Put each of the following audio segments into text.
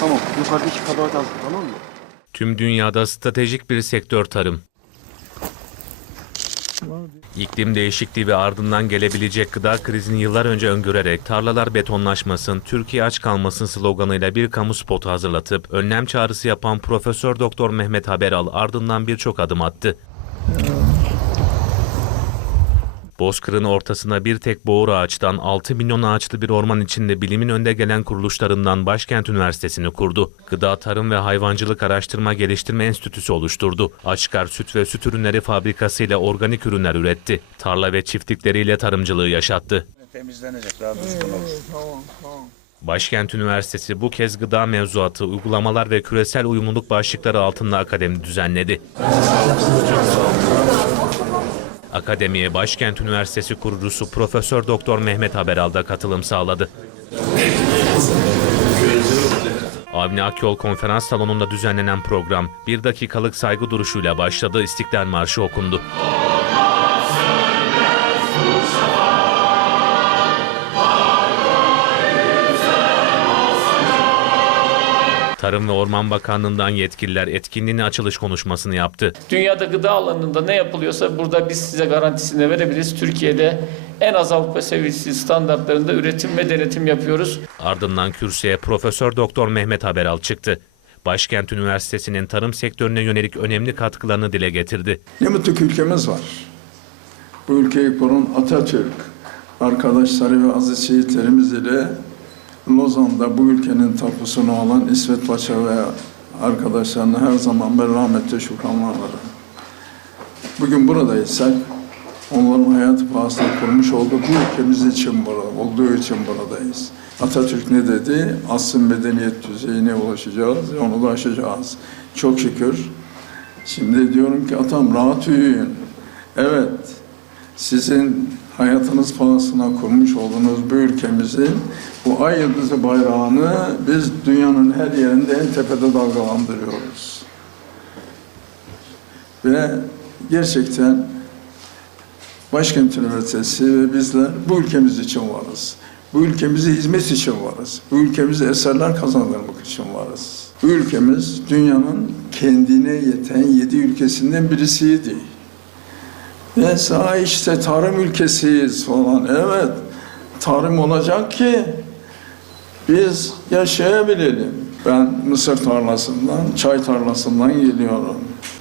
tamam. Yukarıdaki kabahat aldık tamam mı? Tüm dünyada stratejik bir sektör tarım. İklim değişikliği ve ardından gelebilecek gıda krizini yıllar önce öngörerek tarlalar betonlaşmasın, Türkiye aç kalmasın sloganıyla bir kamu spotu hazırlatıp önlem çağrısı yapan Profesör Doktor Mehmet Haberal ardından birçok adım attı. Bozkır'ın ortasına bir tek boğur ağaçtan 6 milyon ağaçlı bir orman içinde bilimin önde gelen kuruluşlarından Başkent Üniversitesi'ni kurdu. Gıda, Tarım ve Hayvancılık Araştırma Geliştirme Enstitüsü oluşturdu. Açkar Süt ve Süt Ürünleri Fabrikası ile organik ürünler üretti. Tarla ve çiftlikleriyle tarımcılığı yaşattı. temizlenecek daha düzgün olur. Başkent Üniversitesi bu kez gıda mevzuatı, uygulamalar ve küresel uyumluluk başlıkları altında akademi düzenledi. Akademiye Başkent Üniversitesi kurucusu Profesör Doktor Mehmet Haberal da katılım sağladı. Avni Akyol konferans salonunda düzenlenen program bir dakikalık saygı duruşuyla başladı. İstiklal Marşı okundu. Tarım ve Orman Bakanlığı'ndan yetkililer etkinliğin açılış konuşmasını yaptı. Dünyada gıda alanında ne yapılıyorsa burada biz size garantisini verebiliriz. Türkiye'de en az Avrupa seviyesi standartlarında üretim ve denetim yapıyoruz. Ardından kürsüye Profesör Doktor Mehmet Haberal çıktı. Başkent Üniversitesi'nin tarım sektörüne yönelik önemli katkılarını dile getirdi. Ne mutlu ki ülkemiz var. Bu ülkeyi kurun Atatürk, arkadaşları ve aziz şehitlerimiz ile Lozan'da bu ülkenin tapusunu olan İsmet Paşa ve arkadaşlarına her zaman ben rahmetle şükranlarlarım. Bugün buradaysak onların hayatı pahasına kurmuş olduğu bu ülkemiz için burada, olduğu için buradayız. Atatürk ne dedi? Asrın medeniyet düzeyine ulaşacağız, onu da aşacağız. Çok şükür Şimdi diyorum ki atam rahat uyuyun. Evet, sizin hayatınız pahasına kurmuş olduğunuz bu ülkemizin bu ay yıldızı bayrağını biz dünyanın her yerinde en tepede dalgalandırıyoruz. Ve gerçekten Başkent Üniversitesi ve bizler bu ülkemiz için varız. Bu ülkemize hizmet için varız. Bu ülkemize eserler kazandırmak için varız. Bu ülkemiz dünyanın kendine yeten yedi ülkesinden birisiydi. Ve sana işte tarım ülkesiyiz falan. Evet, tarım olacak ki biz yaşayabilelim. Ben Mısır tarlasından, çay tarlasından geliyorum.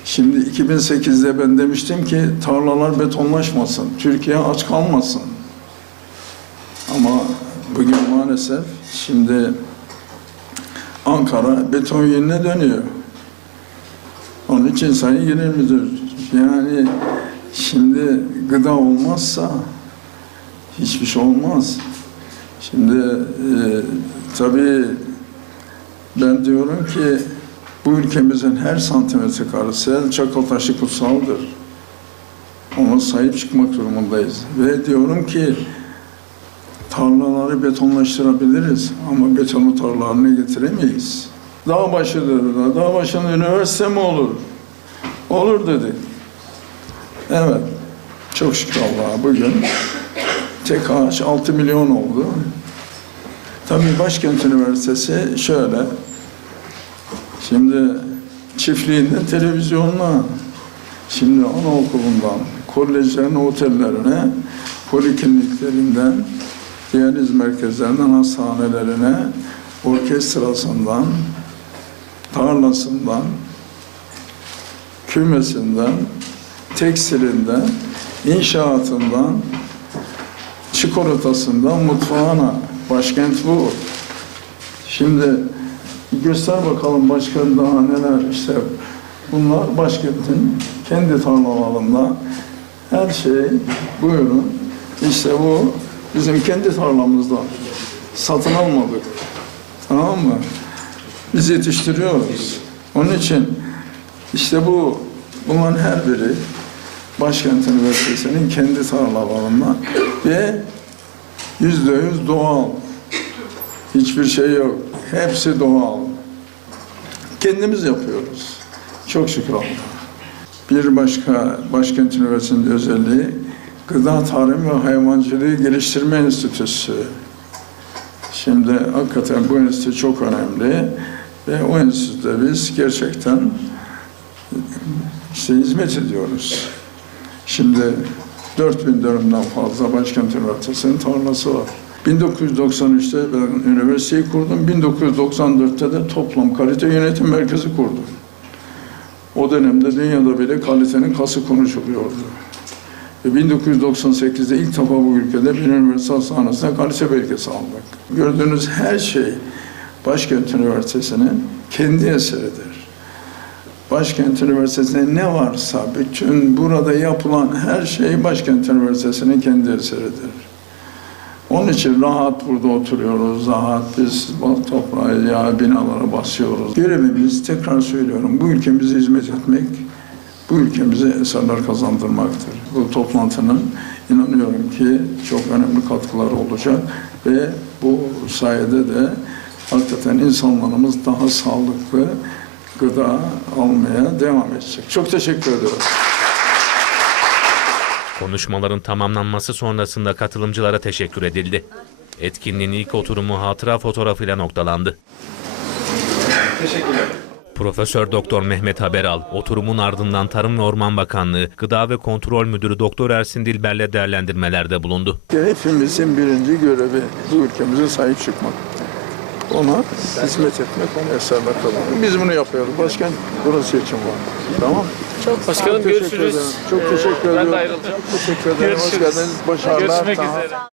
Şimdi 2008'de ben demiştim ki tarlalar betonlaşmasın, Türkiye aç kalmasın. Ama bugün maalesef şimdi Ankara beton yerine dönüyor. Onun için Sayın Müdür, yani şimdi gıda olmazsa hiçbir şey olmaz. Şimdi e, tabii ben diyorum ki bu ülkemizin her santimetre karesi Çakıltaşı kutsaldır. Ona sahip çıkmak durumundayız. Ve diyorum ki tarlaları betonlaştırabiliriz ama betonu tarlalarına getiremeyiz. Dağ başıdır da, dağ başında üniversite mi olur? Olur dedi. Evet, çok şükür Allah'a. Bugün tek ağaç 6 milyon oldu. Tabii Başkent Üniversitesi şöyle, şimdi çiftliğinden televizyonuna, şimdi anaokulundan, kolejlerine, otellerine, polikliniklerinden, diyaliz merkezlerinden hastanelerine, orkestrasından, tarlasından, kümesinden, tekstilinden, inşaatından, çikolatasından mutfağına. Başkent bu. Şimdi göster bakalım başkan daha neler işte. Bunlar başkentin kendi tarlalarında. Her şey buyurun. İşte bu bizim kendi tarlamızda satın almadık. Tamam mı? Biz yetiştiriyoruz. Onun için işte bu bunların her biri Başkent Üniversitesi'nin kendi tarlalarında ve yüzde yüz doğal. Hiçbir şey yok. Hepsi doğal. Kendimiz yapıyoruz. Çok şükür Allah'a. Bir başka Başkent Üniversitesi'nin özelliği Gıda Tarım ve Hayvancılığı Geliştirme Enstitüsü. Şimdi hakikaten bu enstitü çok önemli ve o enstitüde biz gerçekten işte hizmet ediyoruz. Şimdi 4000 dönümden fazla Başkent Üniversitesi'nin tarlası var. 1993'te ben üniversiteyi kurdum. 1994'te de toplam kalite yönetim merkezi kurdum. O dönemde dünyada bile kalitenin kası konuşuluyordu. Ve 1998'de ilk defa bu ülkede bir üniversite hastanesine kalite belgesi aldık. Gördüğünüz her şey Başkent Üniversitesi'nin kendi eseridir. Başkent Üniversitesi'nde ne varsa bütün burada yapılan her şey Başkent Üniversitesi'nin kendi eseridir. Onun için rahat burada oturuyoruz, rahat biz toprağa, ya binalara basıyoruz. Görevimiz, tekrar söylüyorum, bu ülkemize hizmet etmek, bu ülkemize eserler kazandırmaktır. Bu toplantının inanıyorum ki çok önemli katkıları olacak ve bu sayede de hakikaten insanlarımız daha sağlıklı gıda almaya devam edecek. Çok teşekkür ederim. Konuşmaların tamamlanması sonrasında katılımcılara teşekkür edildi. Etkinliğin ilk oturumu hatıra fotoğrafıyla noktalandı. Profesör Doktor Mehmet Haberal, oturumun ardından Tarım ve Orman Bakanlığı, Gıda ve Kontrol Müdürü Doktor Ersin Dilber'le değerlendirmelerde bulundu. Hepimizin birinci görevi bu ülkemize sahip çıkmak. Ona hizmet etmek, ona eserler kazanmak. Biz bunu yapıyoruz. Başkan burası için var. Tamam Başkanım Çok teşekkür görüşürüz. ederim. Çok teşekkür Ee, ediyorum. Ben de ayrılacağım. Çok teşekkür ederim. Hoş geldiniz. Başarılar. Görüşmek Tamam. üzere.